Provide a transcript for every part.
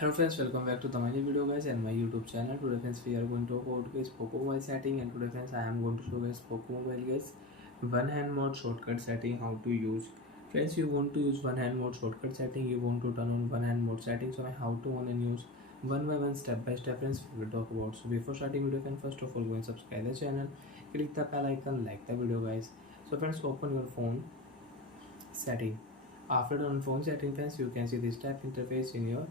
Hello friends, welcome back to the my video guys and my YouTube channel. Today friends we are going to talk about guys Poco mobile setting, and today friends I am going to show guys Poco mobile guys one hand mode shortcut setting, how to use. Friends, you want to use one hand mode shortcut setting, you want to turn on one hand mode setting, so how to on and use one by one, step by step friends we will talk about. So before starting video friends, first of all go and subscribe the channel, click the bell icon, like the video guys. So friends, open your phone setting. After on phone setting friends, you can see this type interface in your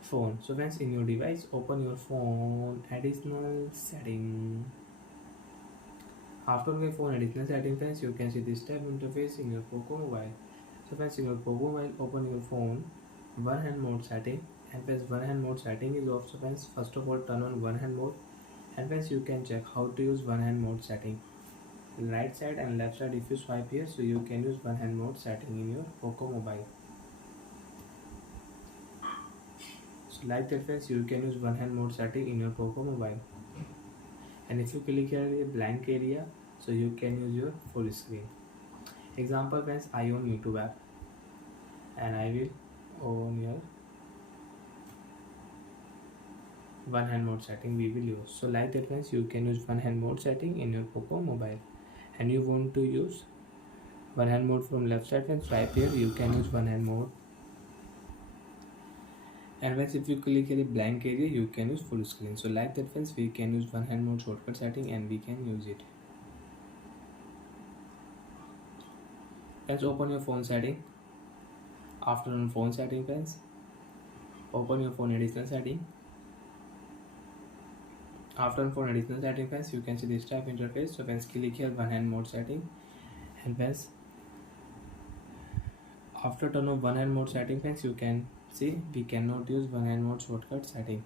phone. So friends, in your device open your phone additional setting. After your phone additional setting friends, you can see this tab interface in your Poco mobile. So friends, in your Poco mobile open your phone one hand mode setting, and friends one hand mode setting is off. So friends, first of all turn on one hand mode, and friends you can check how to use one hand mode setting. Right side and left side, if you swipe here, so you can use one hand mode setting in your Poco mobile. So like that friends, you can use one hand mode setting in your Poco mobile. And if you click here a blank area, so you can use your full screen. Example friends, I own YouTube app and I will own your one hand mode setting we will use. So like that friends, you can use one hand mode setting in your Poco mobile. And you want to use one hand mode from left side friends, swipe here, you can use one hand mode. And friends, if you click here a blank area, you can use full screen. So like that friends, we can use one hand mode shortcut setting and we can use it. Let's open your phone setting. After on phone setting friends, open your phone additional setting. After on phone additional setting friends, you can see this type interface. So friends, click here one hand mode setting, and friends after turn on one hand mode setting friends, you can see we cannot use one hand mode shortcut setting.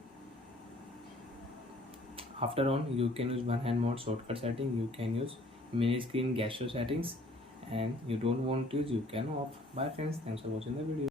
After on, you can use one hand mode shortcut setting, you can use mini screen gesture settings, and you don't want to use, you can off. Bye friends, thanks for watching the video.